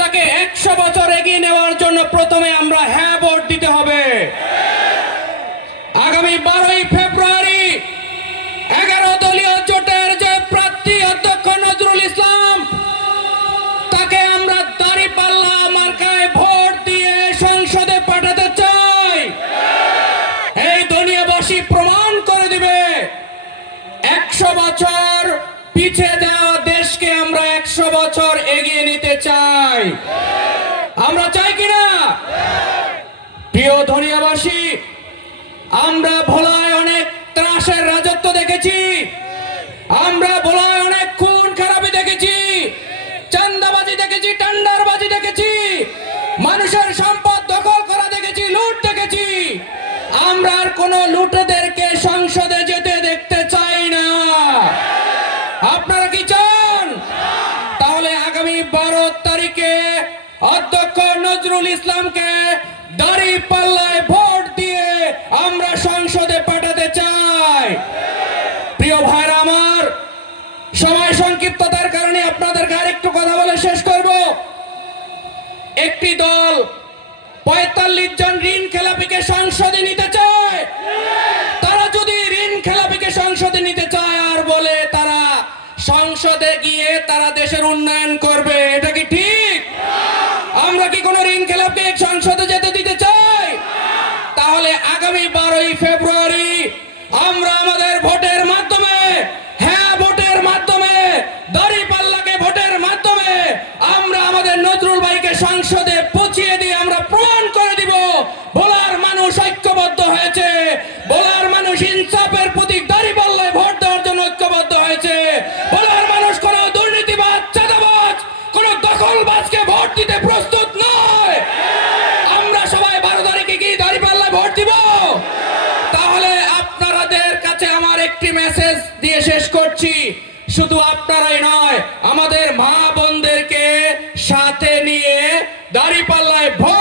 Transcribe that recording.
দেশটাকে 100 বছর এগিয়ে নেওয়ার জন্য প্রথমে আমরা হ্যাঁ ভোট দিতে হবে। আগামী 12ই ফেব্রুয়ারি 11 দলীয় জোটের যে প্রার্থী অধ্যক্ষ নজরুল ইসলাম, তাকে আমরা দাঁড়িপাল্লা মার্কায় ভোট দিয়ে সংসদে পাঠাতে চাই। এই দুনিয়াবাসী প্রমাণ করে দিবে 100 বছর পিছিয়ে যাওয়া দেশকে আমরা 100 বছর এগিয়ে নিতে চাই। আমরা চাই কিনা? প্রিয় দুনিয়াবাসী, আমরা ভোলায় অনেক ত্রাসের রাজত্ব দেখেছি, আমরা ভোলায় অনেক খুন খারাপি দেখেছি, চাঁদাবাজি দেখেছি, টেন্ডারবাজি দেখেছি, মানুষের সম্পদ দখল করা দেখেছি, লুট দেখেছি। আমরা আর কোন লুটেদেরকে সংসদে যেতে দেখতে চাই না। আপনারা কি চান? তাহলে আগামী 12 তারিখে অধ্যক্ষ নজরুল ইসলামকে দাঁড়িপাল্লায় ভোট দিয়ে আমরা সংসদে পাঠাতে চাই। প্রিয় ভাইরা আমার, সময় সংক্ষিপ্ততার কারণে আপনাদেরকে আরেকটু কথা বলে শেষ করব। একটি দল 45 জন ঋণ খেলাপিকে সংসদে নিতে চায়। তারা যদি ঋণ খেলাপিকে সংসদে নিতে চায় আর বলে তারা সংসদে গিয়ে তারা দেশের উন্নয়ন করবে, এটা কি ঠিক? আমরা কি কোন ঋণ খেলাপিকে সংসদে যেতে দিতে চাই? তাহলে আগামী 12ই ফেব্রুয়ারি আমরা আমাদের ভোটের মাধ্যমে, হ্যাঁ ভোটের মাধ্যমে, দাঁড়িপাল্লাকে ভোটের মাধ্যমে আমরা আমাদের নজরুল ভাইকে সংসদে পৌঁছিয়ে দিয়ে আমরা প্রমাণ করে দিব ভোলার মানুষ ঐক্যবদ্ধ হয়েছে, ভোলার মানুষ ইনসাফের প্রতীক দাঁড়িপাল্লায় ভোট দেওয়ার জন্য ঐক্যবদ্ধ হয়েছে, ভোলার মানুষ কোন দুর্নীতিবাজ, চাঁদাবাজ, কোন দখলবাজকে ভোট দিতে প্রস্তুত নয়। আমরা সবাই 12 তারিখে কি দাঁড়িপাল্লায় ভোট দিব? তাহলে আপনাদের কাছে আমার একটি মেসেজ দিয়ে শেষ করছি, শুধু আপনারাই নয়, আমাদের মা বোনদেরকে সাথে নিয়ে দাঁড়িপাল্লায় ভোট